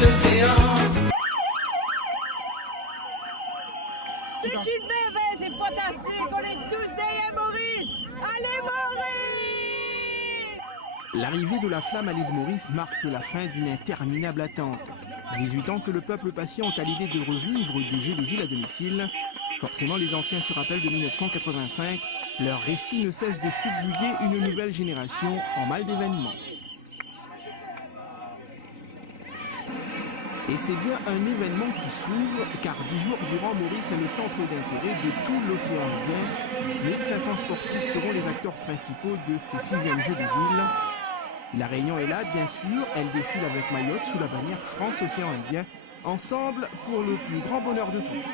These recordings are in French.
l'océan. C'est une merveille, c'est fantastique, on est tous derrière Maurice. Allez Maurice! L'arrivée de la flamme à l'île Maurice marque la fin d'une interminable attente. 18 ans que le peuple patiente à l'idée de revivre des Jeux des îles à domicile. Forcément, les anciens se rappellent de 1985. Leur récit ne cesse de subjuguer une nouvelle génération en mal d'événements. Et c'est bien un événement qui s'ouvre, car 10 jours durant, Maurice est le centre d'intérêt de tout l'océan Indien. 1500 sportifs seront les acteurs principaux de ces 6e Jeux des îles. La Réunion est là, bien sûr, elle défile avec Mayotte sous la bannière France-Océan Indien, ensemble pour le plus grand bonheur de tous.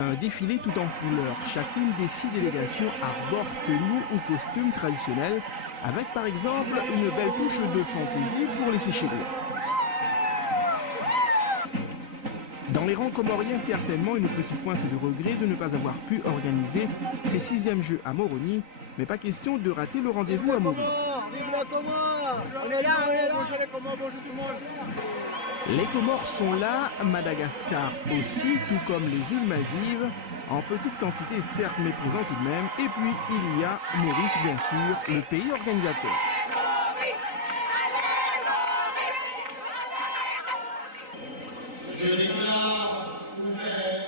Un défilé tout en couleurs. Chacune des 6 délégations arbore tenue ou costume traditionnel, avec par exemple une belle touche de fantaisie pour les Seychellois. Dans les rangs comoriens, certainement une petite pointe de regret de ne pas avoir pu organiser ces 6e Jeux à Moroni, mais pas question de rater le rendez-vous à Maurice. Vive la Comore! On est là, on est là! Bonjour les Comores, bonjour tout le monde. Les Comores sont là, Madagascar aussi, tout comme les îles Maldives, en petite quantité certes, mais présent tout de même. Et puis il y a Maurice, bien sûr, le pays organisateur. Je déclare ouvert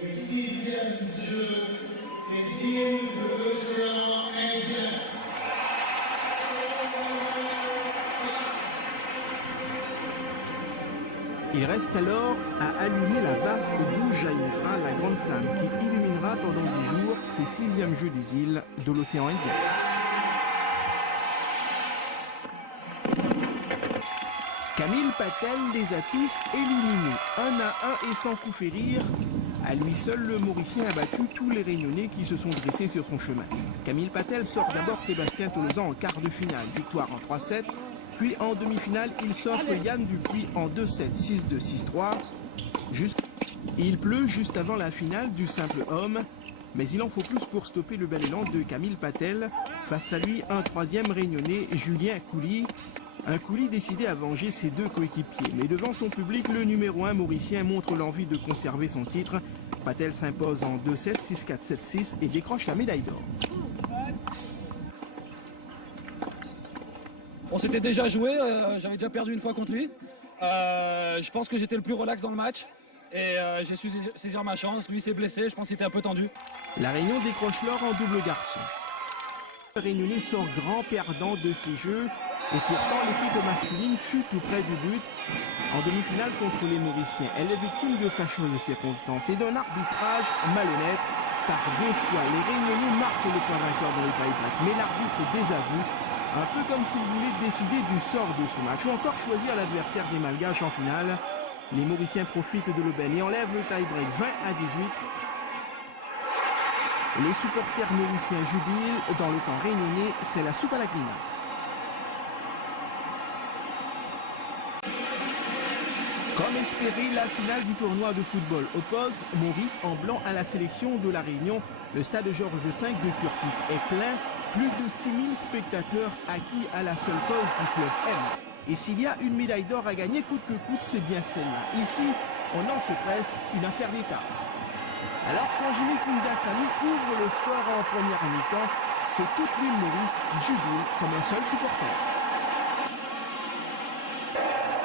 les 6e Jeux des îles de l'océan Indien. Il reste alors à allumer la vasque d'où jaillira la grande flamme qui illuminera pendant 10 jours ces 6e Jeux des îles de l'océan Indien. Camille Patel les a tous éliminés, un à un et sans coup férir. À lui seul, le Mauricien a battu tous les Réunionnais qui se sont dressés sur son chemin. Camille Patel sort d'abord Sébastien Tolozan en quart de finale, victoire en 3-7. Puis en demi-finale, il s'offre Yann Dupuis en 2-7, 6-2, 6-3. Il pleut juste avant la finale du simple homme, mais il en faut plus pour stopper le bel élan de Camille Patel. Face à lui, un 3e Réunionnais, Julien Coulis. Un Coulis décidé à venger ses 2 coéquipiers. Mais devant son public, le numéro 1 mauricien montre l'envie de conserver son titre. Patel s'impose en 2-7, 6-4, 7-6 et décroche la médaille d'or. On s'était déjà joué, j'avais déjà perdu une fois contre lui. Je pense que j'étais le plus relax dans le match et j'ai su saisir ma chance. Lui s'est blessé, je pense qu'il était un peu tendu. La Réunion décroche l'or en double garçon. Le Réunionnais sort grand perdant de ces jeux et pourtant l'équipe masculine fut tout près du but. En demi-finale contre les Mauriciens, elle est victime de fâcheuses circonstances et d'un arbitrage malhonnête. Par 2 fois, les Réunionnais marquent le point vainqueur dans le tie-break, mais l'arbitre désavoue. Un peu comme s'il voulait décider du sort de ce match ou encore choisir l'adversaire des Malgaches en finale. Les Mauriciens profitent de l'aubaine et enlèvent le tie-break 20-18. Les supporters mauriciens jubilent. Dans le camp réunionnais, c'est la soupe à la grimace. Comme espéré, la finale du tournoi de football oppose Maurice en blanc à la sélection de la Réunion. Le stade Georges V de Turcotte est plein. Plus de 6000 spectateurs acquis à la seule cause du club M. Et s'il y a une médaille d'or à gagner coûte que coûte, c'est bien celle-là. Ici, on en fait presque une affaire d'État. Alors quand Jimmy Kundasamy ouvre le score en première mi-temps, c'est toute l'île Maurice qui jubile comme un seul supporter.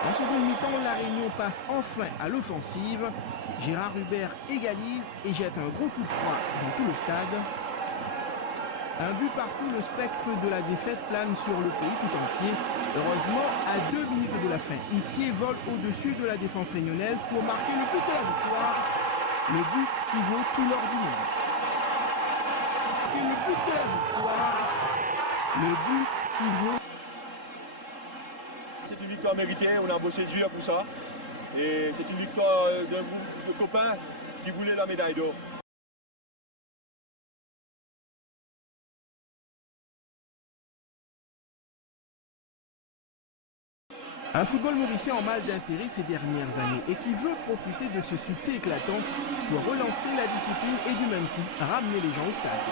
En seconde mi-temps, la Réunion passe enfin à l'offensive. Gérard Hubert égalise et jette un gros coup de froid dans tout le stade. Un but partout, le spectre de la défaite plane sur le pays tout entier. Heureusement, à 2 minutes de la fin, Itier vole au-dessus de la défense réunionnaise pour marquer le but de la victoire. Le but qui vaut tout l'or du monde. Et le but de la victoire. Le but qui vaut... C'est une victoire méritée, on a bossé dur pour ça. Et c'est une victoire d'un groupe de copains qui voulaient la médaille d'or. Un football mauricien en mal d'intérêt ces dernières années et qui veut profiter de ce succès éclatant pour relancer la discipline et du même coup ramener les gens au stade.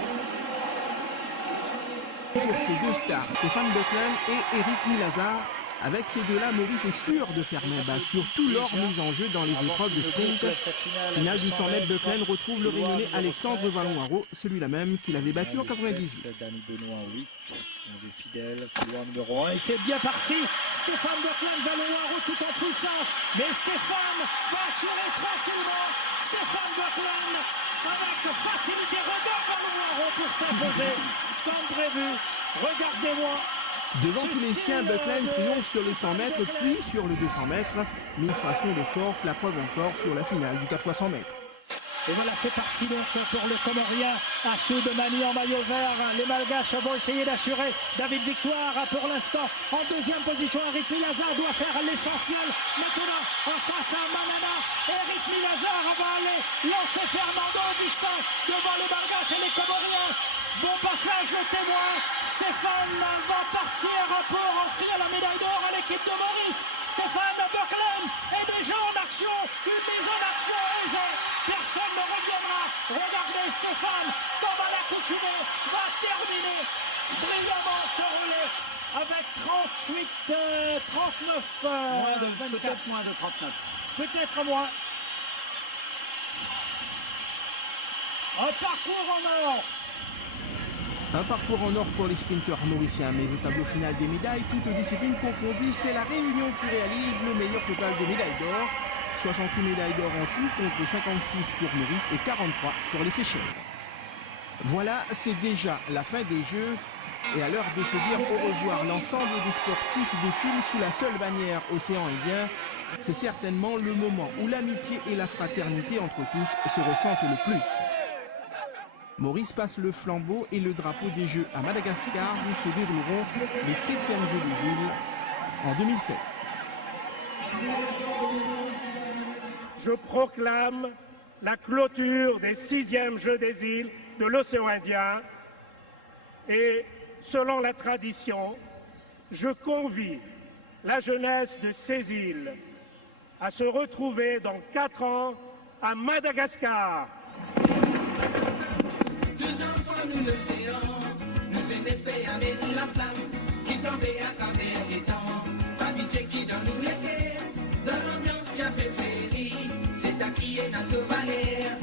Pour ces deux stars, Stéphane Buckland et Eric Milazar, avec ces deux-là, Maurice est sûr de faire main basse, surtout leur mise en jeu dans les épreuves de sprint. Finale du 100 mètres, Buckland retrouve le Réunionnais Alexandre Vallon-Haro, celui-là même qu'il avait battu en 98. Dany Benoît, oui. On est fidèle, couloir numéro 1. Et c'est bien parti. Stéphane Buckland, Vallon-Haro tout en puissance. Mais Stéphane va assurer tranquillement. Stéphane Buckland avec facilité. Regarde Vallon-Haro pour s'imposer. Comme prévu. Regardez-moi. Devant tous les siens, Buckland triomphe sur le 100 mètres, puis sur le 200 mètres. Ministration de force, la preuve encore sur la finale du 4x100 mètres. Et voilà, c'est parti donc pour le Comorien. Assou de Mani en maillot vert. Les Malgaches vont essayer d'assurer David Victoire pour l'instant. En deuxième position, Eric Milazar doit faire l'essentiel. Maintenant, en face à Manana, Eric Milazar va aller lancer Fernando Augustin devant les Malgaches et les Comoriens. Bon passage, le témoin. Stéphane va partir pour offrir la médaille d'or à l'équipe de Maurice. Stéphane Buckland est déjà en action. Une mise en action aisée. Personne ne reviendra. Regardez Stéphane, comme à l'accoutumée, va terminer brillamment ce relais avec 39, Peut-être moins de 39. peut-être moins. Un parcours en or. Un parcours en or pour les sprinteurs mauriciens, mais au tableau final des médailles, toutes disciplines confondues, c'est la Réunion qui réalise le meilleur total de médailles d'or. 68 médailles d'or en tout contre 56 pour Maurice et 43 pour les Seychelles. Voilà, c'est déjà la fin des Jeux. Et à l'heure de se dire au revoir, l'ensemble des sportifs défilent sous la seule bannière Océan Indien. C'est certainement le moment où l'amitié et la fraternité entre tous se ressentent le plus. Maurice passe le flambeau et le drapeau des Jeux à Madagascar où se dérouleront les 7e Jeux des îles en 2007. Je proclame la clôture des 6e Jeux des îles de l'océan Indien et, selon la tradition, je convie la jeunesse de ces îles à se retrouver dans 4 ans à Madagascar. Deux enfants nous l'océan, nous inespérons avec la flamme qui flambait à travers les temps. L'amitié qui donne nous l'été, dans l'ambiance si préférée, c'est à qui est dans ce Valère.